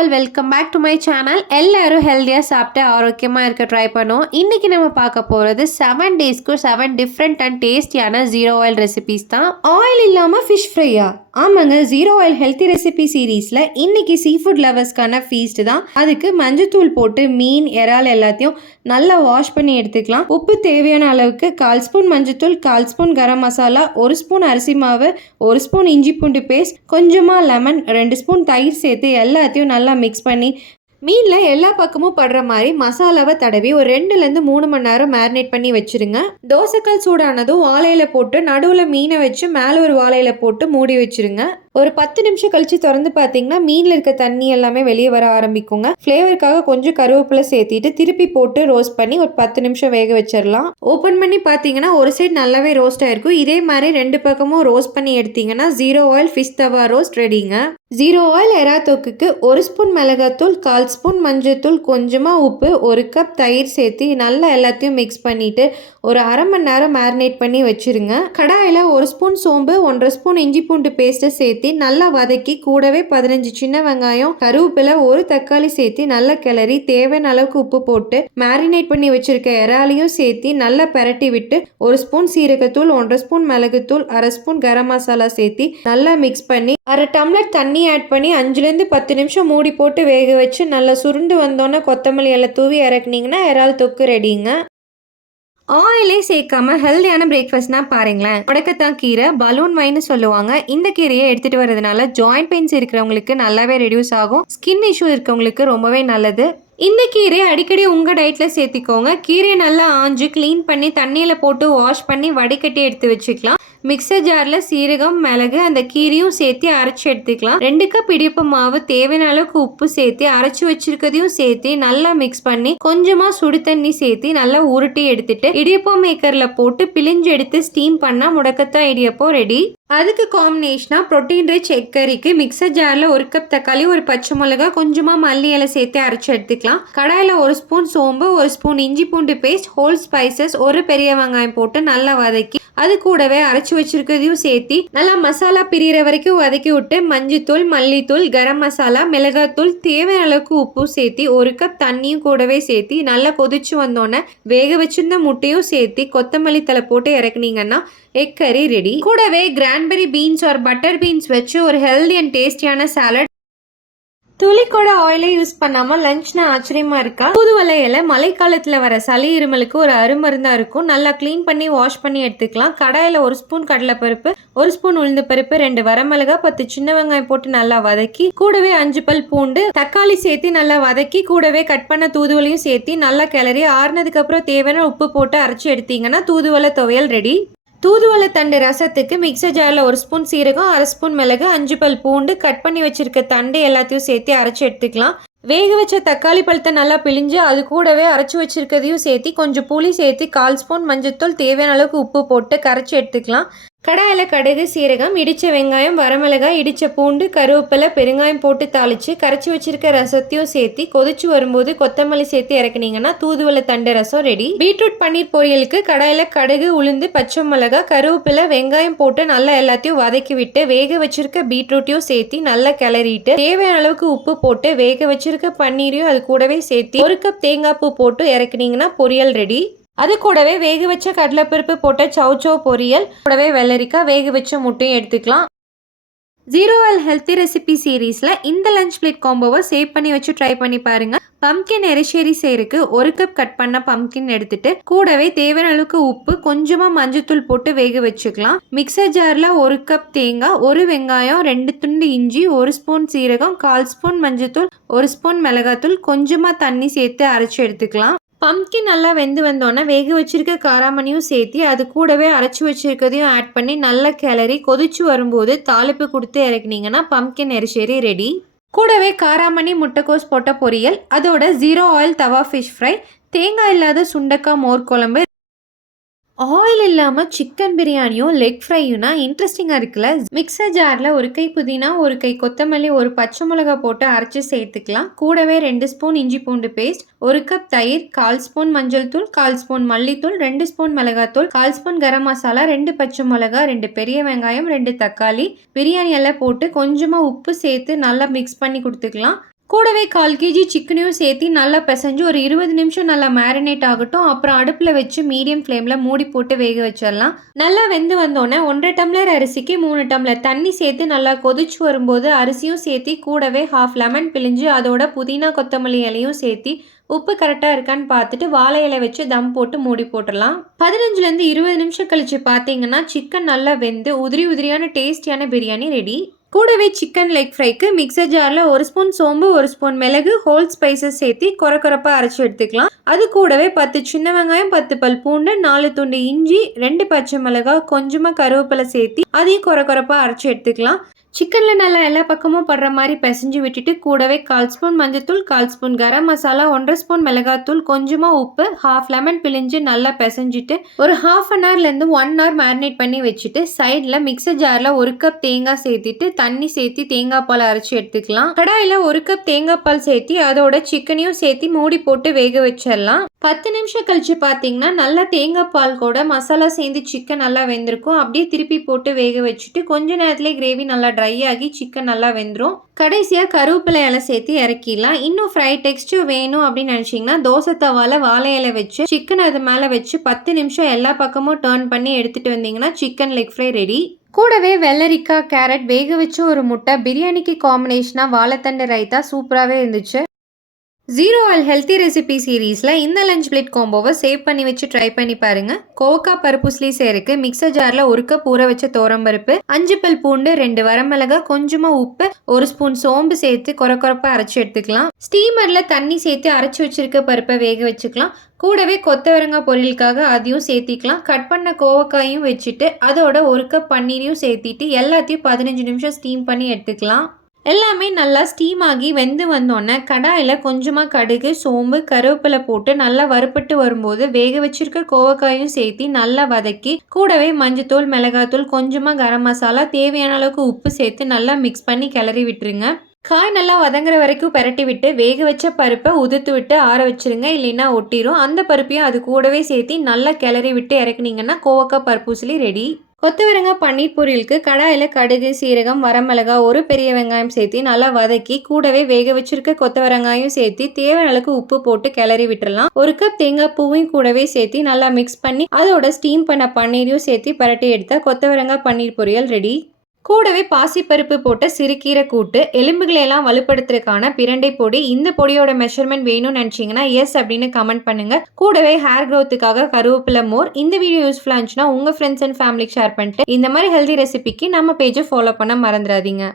All welcome back to my channel. எல்லாரும் ஹெல்த்தியாக சாப்பிட்டு ஆரோக்கியமாக இருக்க ட்ரை பண்ணுவோம். இன்றைக்கி நம்ம பார்க்க போகிறது 7 டேஸ்க்கு 7 டிஃப்ரெண்ட் அண்ட் டேஸ்டியான ஜீரோ ஆயில் ரெசிபீஸ் தான். ஆயில் இல்லாமல் ஃபிஷ் ஃப்ரையா? ஆமாங்க, ஜீரோ ஆயில் ஹெல்த்தி ரெசிபி சீரீஸில் இன்னைக்கு சீ ஃபுட் லவர்ஸ்க்கான ஃபீஸ்ட் தான். அதுக்கு மஞ்சத்தூள் போட்டு மீன் இறால் எல்லாத்தையும் நல்லா வாஷ் பண்ணி எடுத்துக்கலாம். உப்பு தேவையான அளவுக்கு 1/4 ஸ்பூன் மஞ்சத்தூள், 1/4 ஸ்பூன் கரம் மசாலா, 1 ஸ்பூன் அரிசி மாவு, 1 ஸ்பூன் இஞ்சி பூண்டு பேஸ்ட், கொஞ்சமாக லெமன், 2 ஸ்பூன் தயிர் சேர்த்து எல்லாத்தையும் நல்லா மிக்ஸ் பண்ணி மீனில் எல்லா பக்கமும் படுற மாதிரி மசாலாவை தடவி ஒரு 2லேருந்து 3 மணி நேரம் மேரினேட் பண்ணி வச்சுருங்க. தோசைக்கல் சூடானதும் வாழையில போட்டு நடுவில் மீனை வச்சு மேலே ஒரு வாழையில போட்டு மூடி வச்சுருங்க. ஒரு 10 நிமிஷம் கழிச்சு திறந்து பார்த்தீங்கன்னா மீனில் இருக்க தண்ணி எல்லாமே வெளியே வர ஆரம்பிக்குங்க. ஃப்ளேவருக்காக கொஞ்சம் கருவேப்பிலை சேர்த்திட்டு திருப்பி போட்டு ரோஸ்ட் பண்ணி ஒரு 10 நிமிஷம் வேக வச்சிடலாம். ஓப்பன் பண்ணி பார்த்தீங்கன்னா ஒரு சைடு நல்லாவே ரோஸ்ட் ஆயிருக்கும். இதே மாதிரி 2 பக்கமும் ரோஸ்ட் பண்ணி எடுத்தீங்கன்னா ஜீரோ ஆயில் ஃபிஷ் தவா ரோஸ்ட் ரெடிங்க. ஜீரோ ஆயில் எறா தொக்குக்கு 1 ஸ்பூன் மிளகாத்தூள், 1/4 ஸ்பூன் மஞ்சத்தூள், கொஞ்சமாக உப்பு, 1 கப் தயிர் சேர்த்து நல்லா எல்லாத்தையும் மிக்ஸ் பண்ணிட்டு ஒரு அரை மணி நேரம் மேரினேட் பண்ணி வச்சிருங்க. கடாயில் 1 ஸ்பூன் சோம்பு, 1/2 ஸ்பூன் இஞ்சி பூண்டு பேஸ்ட்டை சேர்த்து நல்லா வதக்கி கூடவே 15 சின்ன வெங்காயம், கருவேப்பிலை, 1 தக்காளி சேர்த்து நல்லா கிளறி தேவையான அளவுக்கு உப்பு போட்டு மேரினேட் பண்ணி வச்சிருக்க இறாலையும் சேர்த்து நல்லா பெரட்டி விட்டு 1 ஸ்பூன் சீரகத்தூள், 1/2 ஸ்பூன் மிளகுத்தூள், 1/2 ஸ்பூன் கரம் மசாலா சேர்த்து நல்லா மிக்ஸ் பண்ணி 1/2 டம்ளர் தண்ணி ஆட் பண்ணி 5லேருந்து 10 நிமிஷம் மூடி போட்டு வேக வச்சு நல்லா சுருண்டு வந்தோன்னே கொத்தமல்லி எல்லாம் தூவி இறக்குனீங்கன்னா இறால் தொக்கு ரெடிங்க. ஆயிலே சேர்க்காம ஹெல்தியான பிரேக்ஃபாஸ்ட்னா பாருங்களேன். முடக்கத்தான் கீரை, பலூன் வைன்னு சொல்லுவாங்க. இந்த கீரையை எடுத்துகிட்டு வரதுனால ஜாயிண்ட் பெயின்ஸ் இருக்கிறவங்களுக்கு நல்லாவே ரெடியூஸ் ஆகும். ஸ்கின் இஷ்யூ இருக்கவங்களுக்கு ரொம்பவே நல்லது. இந்த கீரை அடிக்கடி உங்கள் டயட்டில் சேர்த்திக்கோங்க. கீரையை நல்லா ஆஞ்சு க்ளீன் பண்ணி தண்ணியில் போட்டு வாஷ் பண்ணி வடிகட்டி எடுத்து வச்சுக்கலாம். மிக்சர் ஜாரில் சீரகம், மிளகு, அந்த கீரையும் சேர்த்து அரைச்சி எடுத்துக்கலாம். 2 கப் இடியப்ப மாவு, தேவையான அளவுக்கு உப்பு சேர்த்து அரைச்சி வச்சிருக்கதையும் சேர்த்து நல்லா மிக்ஸ் பண்ணி கொஞ்சமாக சுடு தண்ணி சேர்த்து நல்லா உருட்டி எடுத்துட்டு இடியப்பம் மேக்கரில் போட்டு பிழிஞ்சு எடுத்து ஸ்டீம் பண்ணால் முடக்கத்தான் இடியப்பம் ரெடி. அதுக்கு காம்பினேஷனாக ப்ரோட்டீன் ரிச் எக் கறிக்கு மிக்சர் ஜாரில் 1 கப் தக்காளி, 1 பச்சை மிளகா, கொஞ்சமாக மல்லி இலை சேர்த்து அரைச்சி எடுத்துக்கலாம். கடாயில் 1 ஸ்பூன் சோம்பு, 1 ஸ்பூன் இஞ்சி பூண்டு பேஸ்ட், ஹோல் ஸ்பைசஸ், 1 பெரிய வெங்காயம் போட்டு நல்லா வதக்கி அது கூடவே அரைச்சி வச்சிருக்கிறதையும் சேர்த்து நல்லா மசாலா பிரிகிற வரைக்கும் வதக்கி விட்டு மஞ்சத்தூள், மல்லித்தூள், கரம் மசாலா, மிளகாத்தூள், தேவையான அளவுக்கு உப்பு சேர்த்து 1 கப் தண்ணியும் கூடவே சேர்த்து நல்லா கொதிச்சு வந்தோன்னே வேக வச்சிருந்த முட்டையும் சேர்த்து கொத்தமல்லி தலை போட்டு இறக்குனீங்கன்னா எக் கறி ரெடி. கூடவே கிரான்பெரி பீன்ஸ் ஒரு பட்டர் பீன்ஸ் வச்சு ஒரு ஹெல்தி அண்ட் டேஸ்டியான சாலட். துளி கூட ஆயிலே யூஸ் பண்ணாம லஞ்ச்னா ஆச்சரியமா இருக்கா? தூதுவளை இலை மழைக்காலத்துல வர சளி இருமலுக்கு ஒரு அருமருந்தா இருக்கும். நல்லா கிளீன் பண்ணி வாஷ் பண்ணி எடுத்துக்கலாம். கடாயில 1 ஸ்பூன் கடலைப்பருப்பு, 1 ஸ்பூன் உளுந்து பருப்பு, 2 வரமிளகா, 10 சின்ன வெங்காயம் போட்டு நல்லா வதக்கி கூடவே 5 பல் பூண்டு, தக்காளி சேர்த்து நல்லா வதக்கி கூடவே கட் பண்ண தூதுவளையும் சேர்த்து நல்லா கிளறி ஆறுனதுக்கு அப்புறம் தேவையான உப்பு போட்டு அரைச்சி எடுத்தீங்கன்னா தூதுவளை துவையல் ரெடி. தூதுவளை தண்டு ரசத்துக்கு மிக்சர் ஜாரில் 1 ஸ்பூன் சீரகம், 1/2 ஸ்பூன் மிளகு, 5 பல் பூண்டு, கட் பண்ணி வச்சிருக்க தண்டு எல்லாத்தையும் சேர்த்து அரைச்சி எடுத்துக்கலாம். வேக வச்ச தக்காளி பழத்தை நல்லா பிழிஞ்சு அது கூடவே அரைச்சி வச்சிருக்கிறதையும் சேர்த்து கொஞ்சம் புளி சேர்த்து 1/4 ஸ்பூன் மஞ்சத்தூள், தேவையான அளவுக்கு உப்பு போட்டு கரைச்சி எடுத்துக்கலாம். கடாயில் கடுகு, சீரகம், இடித்த வெங்காயம், வரமிளகாய், இடித்த பூண்டு, கருவேப்பிலை, பெருங்காயம் போட்டு தாளித்து கரைச்சி வச்சிருக்க ரசத்தையும் சேர்த்து கொதிச்சு வரும்போது கொத்தமல்லி சேர்த்து இறக்குனீங்கன்னா தூதுவளை தண்டு ரசம் ரெடி. பீட்ரூட் பன்னீர் பொரியலுக்கு கடாயில் கடுகு, உளுந்து, பச்சை மிளகாய், கருவேப்பிலை, வெங்காயம் போட்டு நல்லா எல்லாத்தையும் வதக்கி விட்டு வேக வச்சிருக்க பீட்ரூட்டையும் சேர்த்து நல்லா கிளறிட்டு தேவையான அளவுக்கு உப்பு போட்டு வேக வச்சிருக்க பன்னீரையும் அது கூடவே சேர்த்து 1 கப் தேங்காய் பூ போட்டு இறக்குனீங்கன்னா பொரியல் ரெடி. அது கூடவே வேக வச்ச கடலைப்பருப்பு போட்ட சௌச்சோ பொரியல், கூடவே வெள்ளரிக்காய், வேக வச்ச முட்டையும் எடுத்துக்கலாம். ஜீரோ ஆயில் ஹெல்த்தி ரெசிபி சீரீஸில் இந்த லஞ்ச் பிளேட் காம்போவை சேவ் பண்ணி வச்சு ட்ரை பண்ணி பாருங்க. பம்கின் எரிசேரி செய்யறதுக்கு 1 கப் கட் பண்ண பம்கின் எடுத்துட்டு கூடவே தேவையான அளவுக்கு உப்பு, கொஞ்சமாக மஞ்சத்தூள் போட்டு வேக வச்சுக்கலாம். மிக்சர் ஜாரில் 1 கப் தேங்காய், 1 வெங்காயம், 2 துண்டு இஞ்சி, 1 ஸ்பூன் சீரகம், 1/4 ஸ்பூன் மஞ்சத்தூள், 1 ஸ்பூன் மிளகாத்தூள், கொஞ்சமாக தண்ணி சேர்த்து அரைச்சி எடுத்துக்கலாம். பம்கின் நல்லா வெந்து வந்தோன்னே வேக வச்சிருக்க காராமணியும் சேர்த்து அது கூடவே அரைச்சி வச்சிருக்கதையும் ஆட் பண்ணி நல்லா கிளறி கொதிச்சு வரும்போது தாளிப்பு கொடுத்து இறக்குனீங்கன்னா பம்கின் எரிசேரி ரெடி. கூடவே காராமணி, முட்டைக்கோஸ் போட்ட பொரியல், அதோட ஜீரோ ஆயில் தவா ஃபிஷ் ஃப்ரை, தேங்காய் இல்லாத சுண்டக்காய் மோர் குழம்பு, ஆயில் இல்லாமல் சிக்கன் பிரியாணியும் லெக் ஃப்ரையும்னா இன்ட்ரெஸ்டிங்காக இருக்குல்ல. மிக்சர் ஜாரில் 1 கை புதினா, 1 கை கொத்தமல்லி, 1 பச்சை மிளகா போட்டு அரைச்சி சேர்த்துக்கலாம். கூடவே 2 ஸ்பூன் இஞ்சி பூண்டு பேஸ்ட், 1 கப் தயிர், 1/4 ஸ்பூன் மஞ்சள் தூள், 1/4 ஸ்பூன் மல்லித்தூள், 2 ஸ்பூன் மிளகாத்தூள், 1/4 ஸ்பூன் கரம் மசாலா, 2 பச்சை மிளகா, 2 பெரிய வெங்காயம், 2 தக்காளி, பிரியாணி எல்லாம் போட்டு கொஞ்சமாக உப்பு சேர்த்து நல்லா மிக்ஸ் பண்ணி கொடுத்துக்கலாம். கூடவே 1/4 கேஜி சிக்கனையும் சேர்த்து நல்லா பிசைஞ்சு ஒரு 20 நிமிஷம் நல்லா மேரினேட் ஆகட்டும். அப்புறம் அடுப்பில் வச்சு மீடியம் ஃப்ளேமில் மூடி போட்டு வேக வச்சிடலாம். நல்லா வெந்து வந்தோடனே 1.5 டம்ளர் அரிசிக்கு 3 டம்ளர் தண்ணி சேர்த்து நல்லா கொதிச்சு வரும்போது அரிசியும் சேர்த்து கூடவே 1/2 லெமன் பிழிஞ்சு அதோட புதினா கொத்தமல்லி இலையும் சேர்த்து உப்பு கரெக்டாக இருக்கான்னு பார்த்துட்டு வாழை இலை வச்சு தம் போட்டு மூடி போட்டுடலாம். 15லேருந்து 20 நிமிஷம் கழிச்சு பார்த்தீங்கன்னா சிக்கன் நல்லா வெந்து உதிரி உதிரியான டேஸ்டியான பிரியாணி ரெடி. கூடவே சிக்கன் லெக் ஃப்ரைக்கு மிக்சர் ஜாரில் 1 ஸ்பூன் சோம்பு 1 ஸ்பூன் மிளகு ஹோல் ஸ்பைசஸ் சேர்த்து கொரப்பாக அரைச்சி எடுத்துக்கலாம். அது கூடவே 10 சின்ன வெங்காயம் 10 பல் பூண்டு 4 துண்டு இஞ்சி 2 பச்சை மிளகாய் கொஞ்சமாக கருவேப்பிலை சேர்த்து அதையும் கொரப்பாக அரைச்சி எடுத்துக்கலாம். சிக்கனில் நல்லா எல்லா பக்கமும் படுற மாதிரி பிசைஞ்சு விட்டுட்டு கூடவே 1/4 ஸ்பூன் மஞ்சத்தூள் 1/4 ஸ்பூன் கரம் மசாலா 1.5 ஸ்பூன் மிளகாத்தூள் கொஞ்சமாக உப்பு 1/2 லெமன் பிழிஞ்சு நல்லா பிசைஞ்சிட்டு ஒரு 1/2 ஹவர்லேருந்து 1 ஹவர் மேரினேட் பண்ணி வச்சுட்டு சைடில் மிக்சர் ஜாரில் 1 கப் தேங்காய் சேர்த்துட்டு தண்ணி சேர்த்து தேங்காய் பால் அரைச்சி எடுத்துக்கலாம். கடாயில் 1 கப் தேங்காய் பால் சேர்த்து அதோட சிக்கனையும் சேர்த்து மூடி போட்டு வேக வச்சிடலாம். 10 நிமிஷம் கழிச்சு பார்த்தீங்கன்னா நல்லா தேங்காய் பால் கூட மசாலா சேர்ந்து சிக்கன் நல்லா வெந்திருக்கும். அப்படியே திருப்பி போட்டு வேக வச்சுட்டு கொஞ்ச நேரத்துலேயே கிரேவி நல்லா ட்ரை ஆகி சிக்கன் நல்லா வெந்துடும். கடைசியாக கருவேப்பிலை இலை சேர்த்து இறக்கிடலாம். இன்னும் ஃப்ரை டெக்ஸ்டர் வேணும் அப்படின்னு நினச்சிங்கன்னா தோசை தவால வாழை இலை வச்சு சிக்கன் அது மேலே வச்சு 10 நிமிஷம் எல்லா பக்கமும் டர்ன் பண்ணி எடுத்துகிட்டு வந்தீங்கன்னா சிக்கன் லெக் ஃப்ரை ரெடி. கூடவே வெள்ளரிக்காய் கேரட் வேக வச்சு ஒரு முட்டை பிரியாணிக்கு காம்பினேஷனாக வாழைத்தண்டு ரைத்தா சூப்பராகவே இருந்துச்சு. ஜீரோ ஆயில் ஹெல்த்தி ரெசிபி சீரீஸில் இந்த லஞ்ச் பிளேட் காம்போவை சேவ் பண்ணி வச்சு ட்ரை பண்ணி பாருங்கள். கோவக்காய் பருப்புஸ்லி சேருக்கு மிக்சர் ஜாரில் 1 கப் ஊற வச்ச தோரம்பருப்பு 5 பல் பூண்டு 2 வரமிளகாய் கொஞ்சமாக உப்பு 1 ஸ்பூன் சோம்பு சேர்த்து கொரப்பாக அரைச்சி எடுத்துக்கலாம். ஸ்டீமரில் தண்ணி சேர்த்து அரைச்சி வச்சிருக்க பருப்பை வேக வச்சுக்கலாம். கூடவே கொத்தவரங்காய் பொரியலுக்காக அதையும் சேர்த்திக்கலாம். கட் பண்ண கோவக்காயும் வச்சுட்டு அதோட 1 கப் பன்னீரையும் சேர்த்திட்டு எல்லாத்தையும் 15 நிமிஷம் ஸ்டீம் பண்ணி எடுத்துக்கலாம். எல்லாமே நல்லா ஸ்டீம் ஆகி வெந்து வந்தோடனே கடாயில் கொஞ்சமாக கடுகு சோம்பு கருவேப்பிலை போட்டு நல்லா வறுப்பட்டு வரும்போது வேக வச்சிருக்க கோவக்காயும் சேர்த்து நல்லா வதக்கி கூடவே மஞ்சத்தூள் மிளகாத்தூள் கொஞ்சமாக கரம் மசாலா தேவையான அளவுக்கு உப்பு சேர்த்து நல்லா மிக்ஸ் பண்ணி கிளறி விட்டுருங்க. காய் நல்லா வதங்குற வரைக்கும் பெரட்டி விட்டு வேக வச்ச பருப்பை உதுத்து விட்டு ஆற வச்சிருங்க. இல்லைன்னா ஒட்டிடும். அந்த பருப்பையும் அது கூடவே சேர்த்து நல்லா கிளறி விட்டு இறக்குனீங்கன்னா கோவக்காய் பருப்புஸ்லி ரெடி. கொத்தவரங்காய் பன்னீர் பொரியலுக்கு கடாயில் கடுகு சீரகம் வரமிளகாய் 1 பெரிய வெங்காயம் சேர்த்து நல்லா வதக்கி கூடவே வேக வச்சிருக்க கொத்தவரங்காயும் சேர்த்து தேவையான அளவுக்கு உப்பு போட்டு கிளறி விட்டுறலாம். 1 கப் தேங்காய் பூவையும் கூடவே சேர்த்து நல்லா மிக்ஸ் பண்ணி அதோட ஸ்டீம் பண்ண பன்னீரையும் சேர்த்து பரட்டி எடுத்தால் கொத்தவரங்காய் பன்னீர் பொரியல் ரெடி. கூடவே பாசிப்பருப்பு போட்ட சிறுகீரை கூட்டு எலும்புகளை எல்லாம் வலுப்படுத்துறதுக்கான பிரண்டை பொடி. இந்த பொடியோட மெஷர்மெண்ட் வேணும்னு நினச்சிங்கன்னா எஸ் அப்படின்னு கமெண்ட் பண்ணுங்க. கூடவே ஹேர் க்ரோத்துக்காக கருவேப்பிலை மோர். இந்த வீடியோ யூஸ்ஃபுல்லாக இருந்துச்சுன்னா உங்கள் ஃப்ரெண்ட்ஸ் அண்ட் ஃபேமிலிக்கு ஷேர் பண்ணிட்டு இந்த மாதிரி ஹெல்தி ரெசிபிக்கு நம்ம பேஜை ஃபாலோ பண்ண மறந்துடாதீங்க.